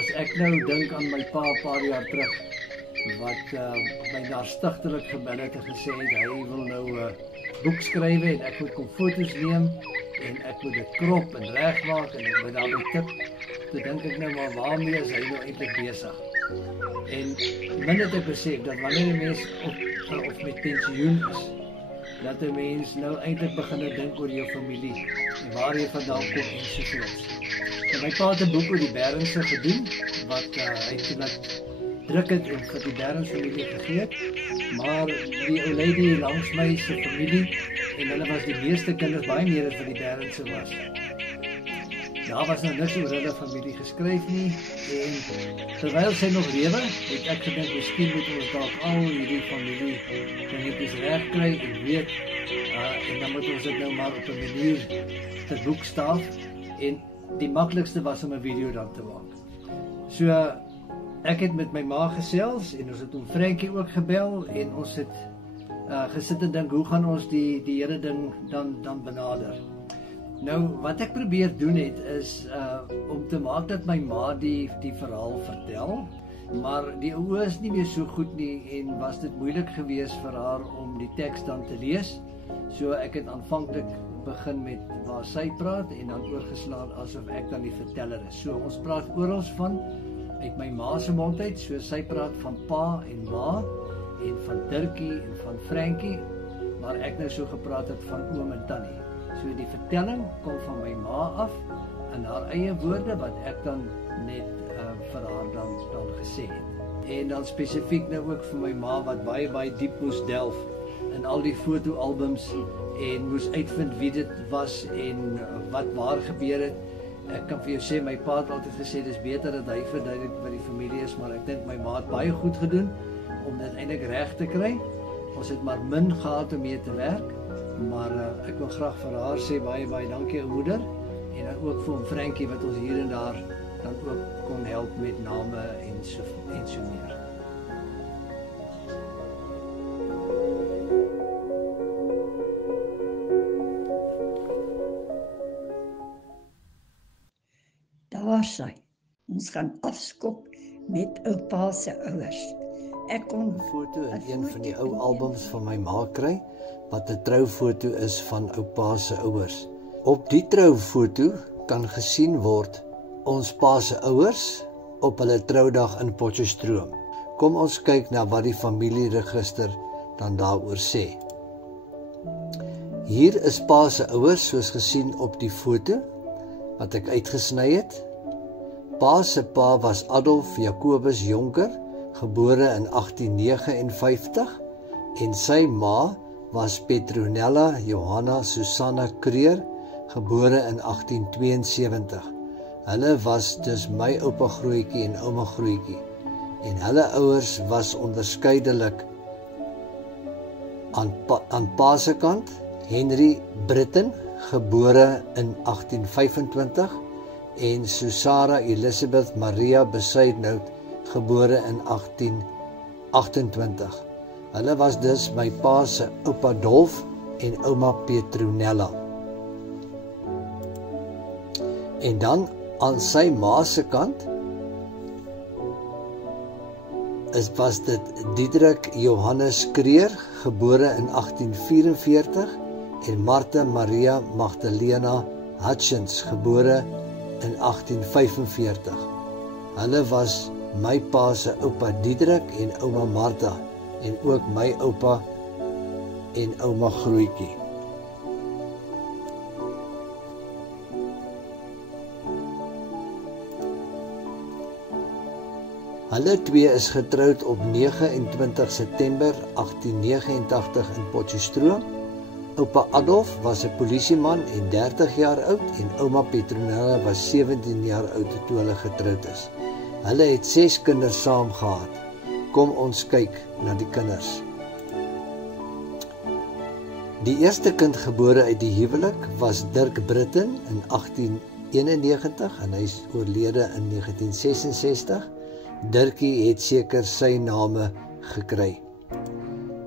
as ek nou dink aan my pa 'n paar jaar terug, wat my naastigtelik gebel het en gesê het, hy wil nou 'n boek skryf en ek moet kom foto's neem en ek moet dit krop en regmaak en ek moet daarby tip. Toe dink ek nou maar, waarmee is hy nou eintlik besig? En min het ek besef dat wanneer 'n mens of met pensioen is, dat 'n mens nou eintlik begin dink oor jou familie en waar jy vandaan kom en sovoorts. En my pa het 'n boek oor die Berendse gedoen, wat hy toe laat druk het en vir die Berends familie gegee het, maar die ou lady langs my se familie, en hulle was die meeste kinders baie meer as vir die Berendse was. Daar was nou niks oor hulle familie geskryf nie, en terwyl sy nog lewe, het ek gedink, miskien moet ons dalk al hierdie familie dingetjies regkry en weet, en dan moet ons dit nou maar op 'n manier te boek staaf, en die maklikste was om 'n video dan te maak. So, ek het met my ma gesels, en ons het om Frankie ook gebel, en ons het gesit en dink, hoe gaan ons die hele ding dan benader? Nou, wat ek probeer doen het, is om te maak dat my ma die verhaal vertel, maar die oë is nie meer so goed nie, en was dit moeilik geweest vir haar om die teks dan te lees, so ek het aanvanklik begin met waar sy praat, en dan oorgeslaan asof ek dan die verteller is. So, ons praat oral van uit my ma se mond uit, so sy praat van pa en ma, en van Dirkie en van Frankie, maar ek nou so gepraat het van oom en tannie. So die vertelling kom van my ma af, in haar eie woorde, wat ek dan net vir haar dan gesê het. En dan spesifiek nou ook vir my ma, wat baie diep moes delf, in al die fotoalbums, en moes uitvind wie dit was, en wat waar gebeur het. Ek kan vir jou sê, my pa het altyd gesê, dis beter dat hy verduidelik wat die familie is, maar ek dink my ma het baie goed gedoen, om dit eintlik reg te kry. Ons het maar min gehad om mee te werk, maar ek wil graag vir haar sê, baie dankie ou moeder, en dan ook vir hom Frankie, wat ons hier en daar dan ook kon help met name en so meer. Daar sy. Ons gaan afskop met oupa se ouers. Ek kon 'n foto in een van die ou albums van my ma kry, wat 'n troufoto is van oupa se ouers. Op die troufoto kan gesien word ons pa se ouers op hulle troudag in Potchefstroom. Kom ons kyk na wat die familieregister dan daaroor sê. Hier is pa se ouers soos gesien op die foto wat ek uitgesny het. Pa se pa was Adolf Jacobus Jonker, gebore in 1859, en sy ma was Petronella Johanna Susanna Kreer, gebore in 1872. Hulle was dus my oupa Grootjie en ouma Grootjie, en hulle ouers was onderskeidelik aan pa se kant Henry Britten, gebore in 1825, en Susara Elizabeth Maria Besuidnout, gebore in 1828. Hulle was dus my pa se oupa Dolf en ouma Petronella. En dan aan sy ma se kant was dit Diederik Johannes Kreer, gebore in 1844, en Martha Maria Magdalena Hutchins, gebore in 1845. Hulle was my pa se oupa Diederik en ouma Martha, en ook my oupa en ouma Grootjie. Hulle twee is getroud op 29 September 1889 in Potchefstroom. Oupa Adolf was 'n polisieman en 30 jaar oud, en ouma Petronella was 17 jaar oud toe hulle getroud is. Hulle het 6 kinders saam gehad. Kom ons kyk na die kinders. Die eerste kind gebore uit die huwelik was Dirk Britten in 1891 en hy is oorlede in 1966. Dirkie het seker sy name gekry.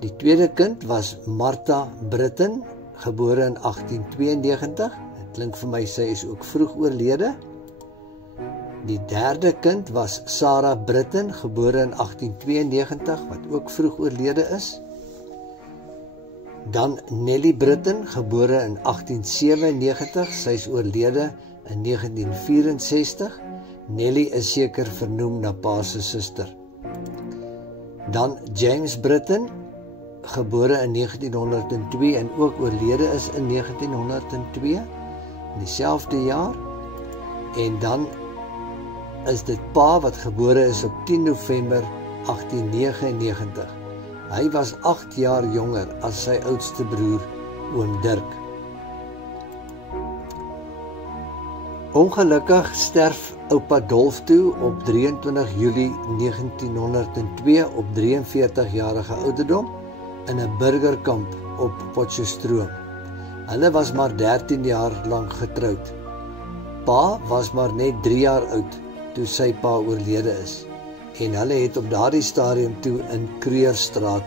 Die tweede kind was Martha Britten, gebore in 1892. Dit klink vir my sy is ook vroeg oorlede. Die derde kind was Sarah Britton, gebore in 1892, wat ook vroeg oorlede is. Dan Nelly Britton, gebore in 1897, sy is oorlede in 1964. Nelly is seker vernoem na pa se suster. Dan James Britton, gebore in 1902 en ook oorlede is in 1902, in dieselfde jaar. En dan is dit pa wat gebore is op 10 November 1899. Hy was 8 jaar jonger as sy oudste broer, oom Dirk. Ongelukkig sterf oupa Dolf toe op 23 Julie 1902 op 43-jarige ouderdom in 'n burgerkamp op Potchefstroom. Hulle was maar 13 jaar lank getroud. Pa was maar net 3 jaar oud toe sy pa oorlede is en hulle het op daardie stadium toe in Kreurstraat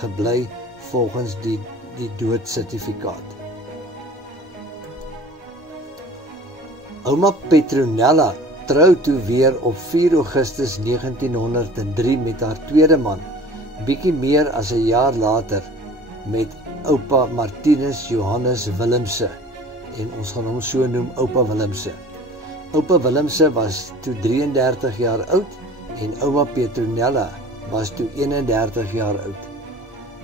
gebly volgens die doodsertifikaat. Ouma Petronella trou toe weer op 4 Augustus 1903 met haar tweede man, bietjie meer as 'n jaar later met oupa Martinus Johannes Willemse, en ons gaan hom so noem, oupa Willemse. Oupa Willemse was toe 33 jaar oud en ouma Petronella was toe 31 jaar oud.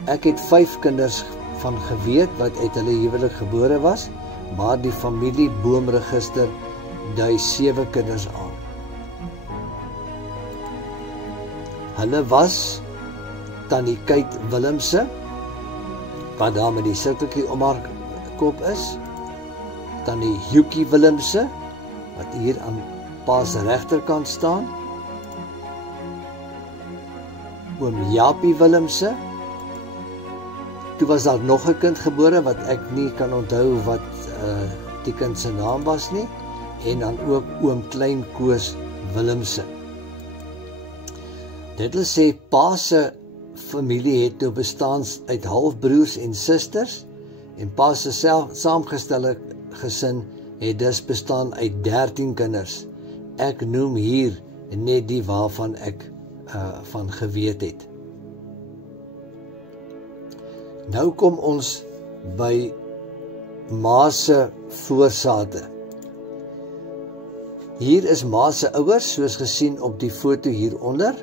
Ek het 5 kinders van geweet wat uit hulle huwelik gebore was, maar die familie boomregister dui 7 kinders aan. Hulle was Tannie Kate Willemse, wat daar met die sirkeltjie om haar kop is, Tannie Jukie Willemse, wat hier aan pa se regterkant staan, oom Japie Willemse. Toe was daar nog 'n kind gebore wat ek nie kan onthou wat die kind se naam was nie, en dan ook oom Klein Koos Willemse. Dit wil sê pa se familie het nou bestaan uit halfbroers en susters, en pa se saamgestelde gesin het dus bestaan uit 13 kinders. Ek noem hier net die waarvan ek van geweet het. Nou kom ons by ma se voorsate. Hier is ma se ouers, soos gesien op die foto hieronder.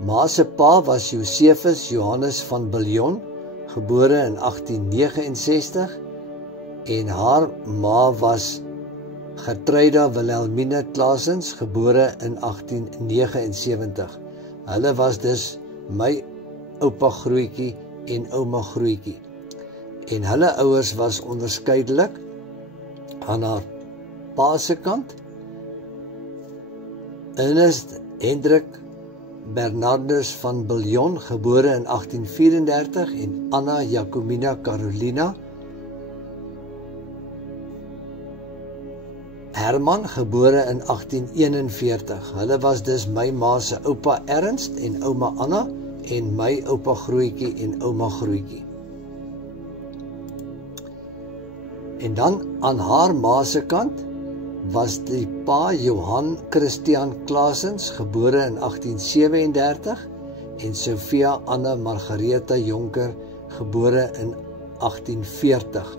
Ma se pa was Josephus Johannes van Biljon, gebore in 1869, en haar ma was Gertruida Wilhelmina Claessens, gebore in 1879. Hulle was dus my oupa Grootjie en ouma Grootjie. En hulle ouers was onderskeidelik aan haar pa se kant Ernest Hendrik Bernardus van Biljon, gebore in 1834, en Anna Jacomina Carolina Herman, gebore in 1841. Hulle was dus my ma se oupa Ernst en ouma Anna, en my oupa Grootjie en ouma Grootjie. En dan aan haar ma se kant was die pa Johan Christian Claessens, gebore in 1837, en Sophia Anna Margaretha Jonker, gebore in 1840.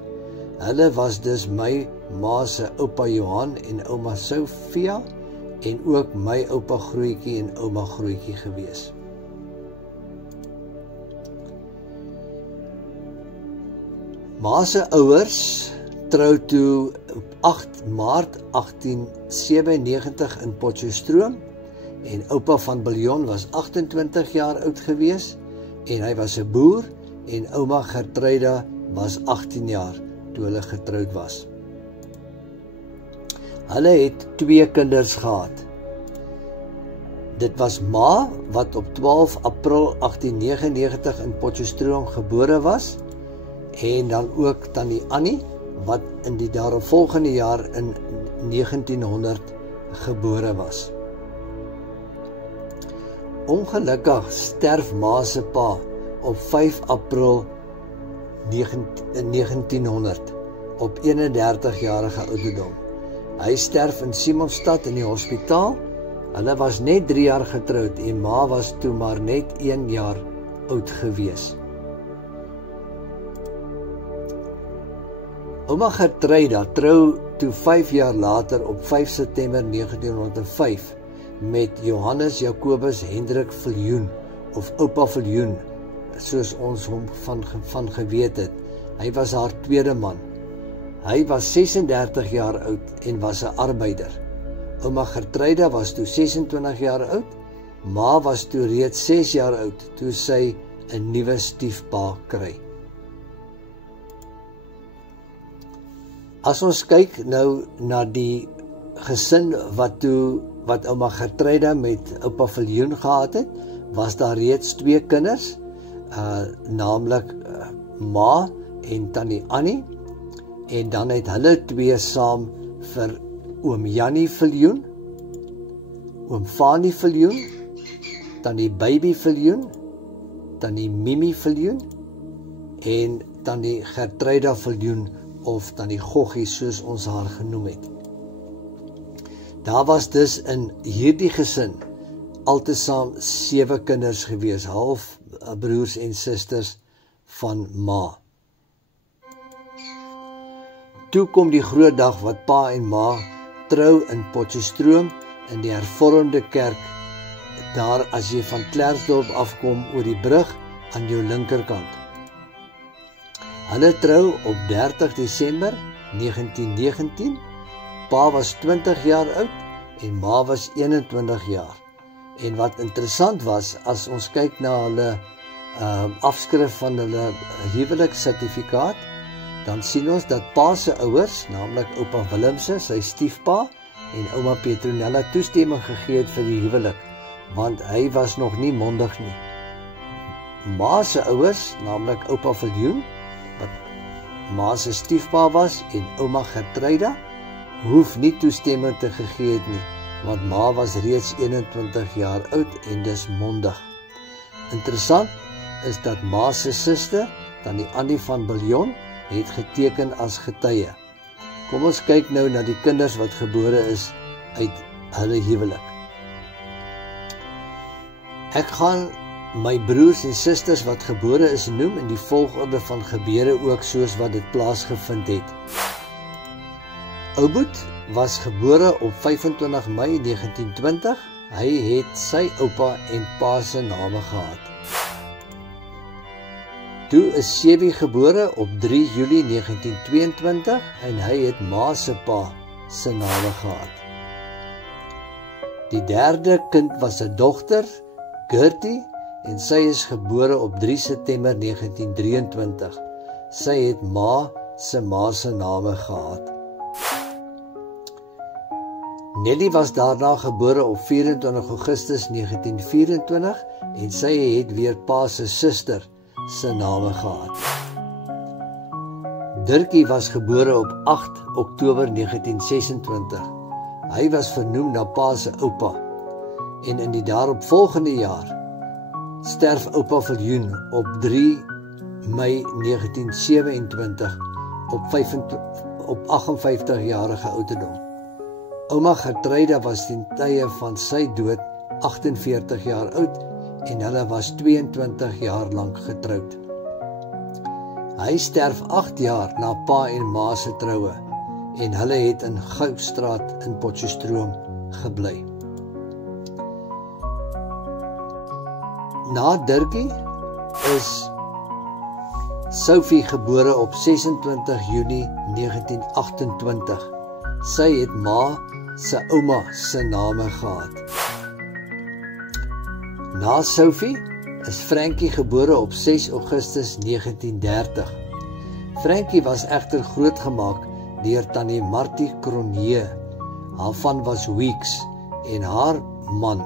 Hulle was dus my ma se oupa Johan en ouma Sophia, en ook my oupa Grootjie en ouma Grootjie gewees. Ma se ouers trou toe op 8 Maart 1897 in Potchefstroom, en oupa van Biljon was 28 jaar oud gewees, en hy was 'n boer, en ouma Gertruida was 18 jaar toe hulle getroud was. Hulle het 2 kinders gehad. Dit was ma, wat op 12 April 1899 in Potchefstroom gebore was, en dan ook tannie Annie, wat in die daaropvolgende jaar in 1900 gebore was. Ongelukkig sterf ma se pa op 5 April 1900 op 31-jarige ouderdom. Hy sterf in Simonstad in die hospitaal. Hulle was net 3 jaar getroud en ma was toe maar net 1 jaar oud gewees. Ouma Gertruida trou toe 5 jaar later op 5 September 1905 met Johannes Jacobus Hendrik Viljoen of Oupa Viljoen, soos ons hom van geweet het. Hy was haar tweede man. Hy was 36 jaar oud en was 'n arbeider. Ouma Gertruida was toe 26 jaar oud. Ma was toe reeds 6 jaar oud toe sy 'n nuwe stiefpa kry. As ons kyk nou na die gesin wat ouma Gertruida met oupa Viljoen gehad het, was daar reeds 2 kinders, naamlik ma en tannie Annie, en dan het hulle 2 saam vir oom Jannie Viljoen, oom Fanie Viljoen, tannie Baby Viljoen, tannie Mimi Viljoen en tannie Gertruida Viljoen of tannie Goggie soos ons haar genoem het. Daar was dus in hierdie gesin altesaam 7 kinders gewees, half broers en susters van ma. Toe kom die groot dag wat pa en ma trou in Potchefstroom in die hervormde kerk, daar as jy van Klerksdorp afkom oor die brug aan jou linkerkant. Hulle trou op 30 Desember 1919, pa was 20 jaar oud en ma was 21 jaar. En wat interessant was, as ons kyk na hulle afskrif van hulle huweliksertifikaat, dan sien ons dat pa se ouers, naamlik oupa Willemse, sy stiefpa, en ouma Petronella toestemming gegee het vir die huwelik, want hy was nog nie mondig nie. Ma se ouers, naamlik oupa Viljoen, wat ma se stiefpa was, en ouma Gertruida, hoef nie toestemming te gegee het nie, want ma was reeds 21 jaar oud en dus mondig. Interessant is dat ma se suster, tannie Annie van Biljon, het geteken as getuie. Kom ons kyk nou na die kinders wat gebore is uit hulle huwelik. Ek gaan my broers en susters wat gebore is noem in die volgorde van gebeure ook soos wat dit plaasgevind het. Ouboet was gebore op 25 Mei 1920. Hy het sy oupa en pa se name gehad. Toe is Sewie gebore op 3 Julie 1922 en hy het ma se pa se name gehad. Die derde kind was 'n dogter, Gertie, en sy is gebore op 3 September 1923. Sy het ma se name gehad. Nelly was daarna gebore op 24 Augustus 1924 en sy het weer pa se suster se name gehad. Dirkie was gebore op 8 Oktober 1926. Hy was vernoem na pa se oupa en in die daaropvolgende jaar sterf oupa Viljoen op 3 Mei 1927 op 58-jarige ouderdom. Ouma Gertruida was ten tye van sy dood 48 jaar oud en hulle was 22 jaar lank getroud. Hy sterf 8 jaar na pa en ma se troue en hulle het in Goustraat in Potchefstroom gebly. Na Dirkie is Sophie gebore op 26 Junie 1928. Sy het ma se ouma se name gehad. Na Sophie is Frankie gebore op 6 Augustus 1930. Frankie was egter grootgemaak deur tannie Martie Cronje. Haar van was Weeks en haar man.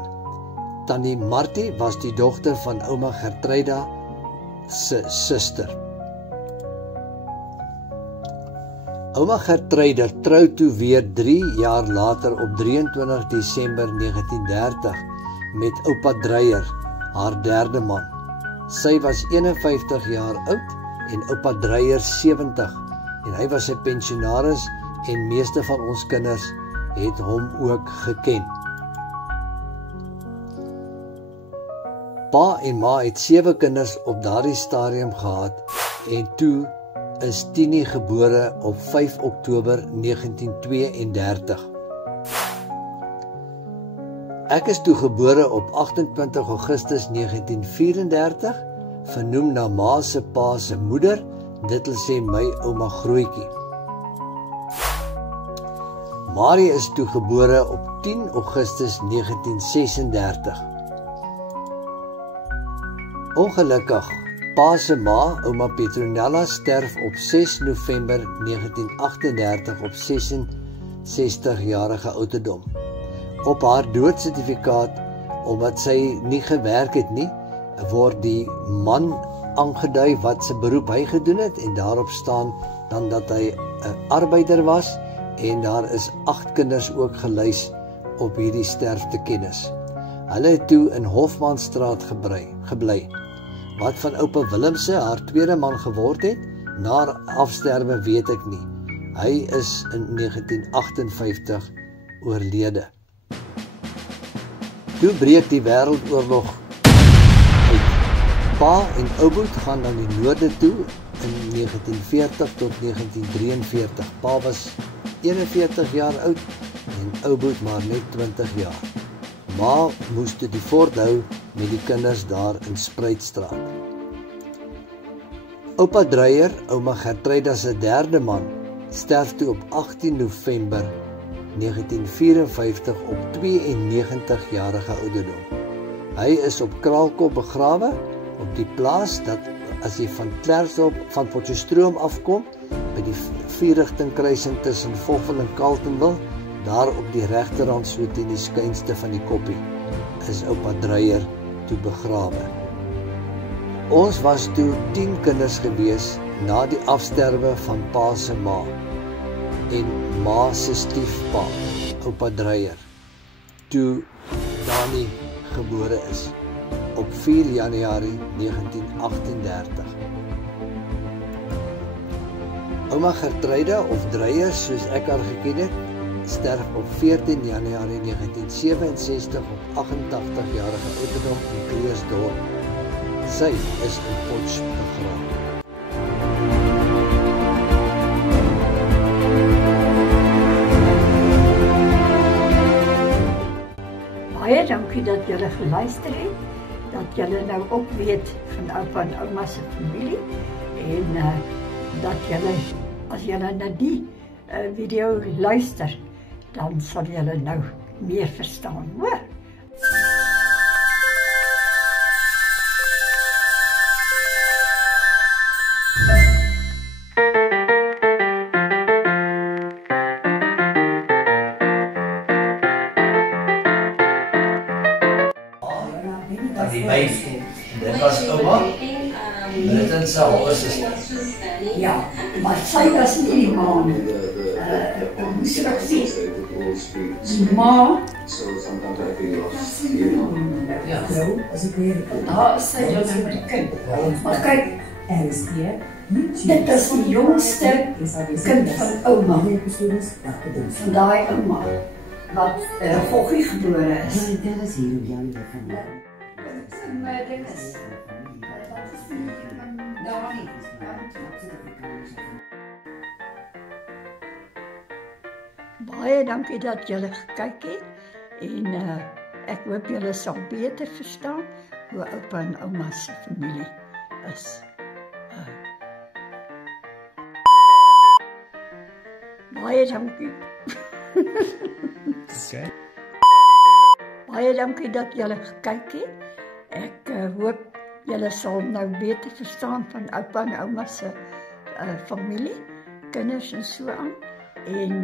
Tannie Martie was die dogter van ouma Gertruida se suster. Ouma Gertruida trou toe weer 3 jaar later op 23 Desember 1930 met oupa Dreyer, haar derde man. Sy was 51 jaar oud en oupa Dreyer 70 en hy was 'n pensionaris en meeste van ons kinders het hom ook geken. Pa en ma het 7 kinders op daardie stadium gehad en toe is Tini gebore op 5 Oktober 1932. Ek is toe gebore op 28 Augustus 1934, vernoem na ma se pa se moeder, dit wil sê my ouma Grootjie. Marie is toe gebore op 10 Augustus 1936. Ongelukkig, pa se ma, ouma Petronella, sterf op 6 November 1938 op 66-jarige ouderdom. Op haar doodsertifikaat, omdat sy nie gewerk het nie, word die man aangedui wat se beroep hy gedoen het en daarop staan dan dat hy 'n arbeider was en daar is 8 kinders ook gelys op hierdie sterftekennis. Hulle het toe in Hofmanstraat gebly, wat van oupa Willemse haar tweede man geword het, na afsterwe weet ek nie. Hy is in 1958 oorlede. Toe breek die wêreldoorlog uit. Pa en Ouboet gaan na die noorde toe in 1940 tot 1943. Pa was 41 jaar oud en Ouboet maar net 20 jaar. Ma moes toe die fort hou met die kinders daar in Spruitstraat. Oupa Dreyer, ouma Gertruida se derde man, sterf toe op 18 November 1954 op 92-jarige ouderdom. Hy is op Kraalkop begrawe op die plaas dat as jy van Klerksdorp van Potchefstroom afkom, by die 4-rigting kruising tussen Vogel en Carletonville, daar op die regterrand so teen die skynste van die koppie, is oupa Dreyer toe begrawe. Ons was toe 10 kinders gewees na die afsterwe van pa se ma en ma se stiefpa, oupa Dreyer, toe Dani gebore is op 4 Januarie 1938. Ouma Gertruida of Dreyer, soos ek haar geken het, sterf op 14 Januarie 1967 op 88-jarige ouderdom in Kreersdorp. Sy is in Potch begrawe. Baie dankie dat julle geluister het, dat julle nou ook weet van oupa en ouma se familie en dat julle, as julle na die video luister, dan sal julle nou meer verstaan, hoor? Die baby, dit was ouma, dit is sy ouer suster. Ja, maar sy was nie die ma nie. Moes ek sê, die ma, Ja. daar is sy dus met die kind. Maar kyk, dit is die jongste kind van ouma, van daai ouma, wat Goggie gebore is. Dit is hier op jou van. My ding is, wat is die daar nie? Baie dankie dat julle gekyk het en ek hoop julle sal beter verstaan hoe oupa en ouma se familie is. Baie dankie. Okay. Baie dankie dat julle gekyk het. Ek hoop julle sal nou beter verstaan van oupa en ouma se familie, kinders en so aan. En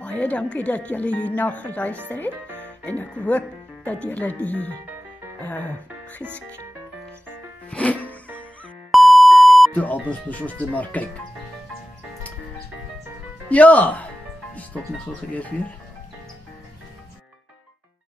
baie dankie dat julle hierna geluister het en ek hoop dat julle die Toe Albers besoos te maar kyk. Ja, stop nog gou eers weer.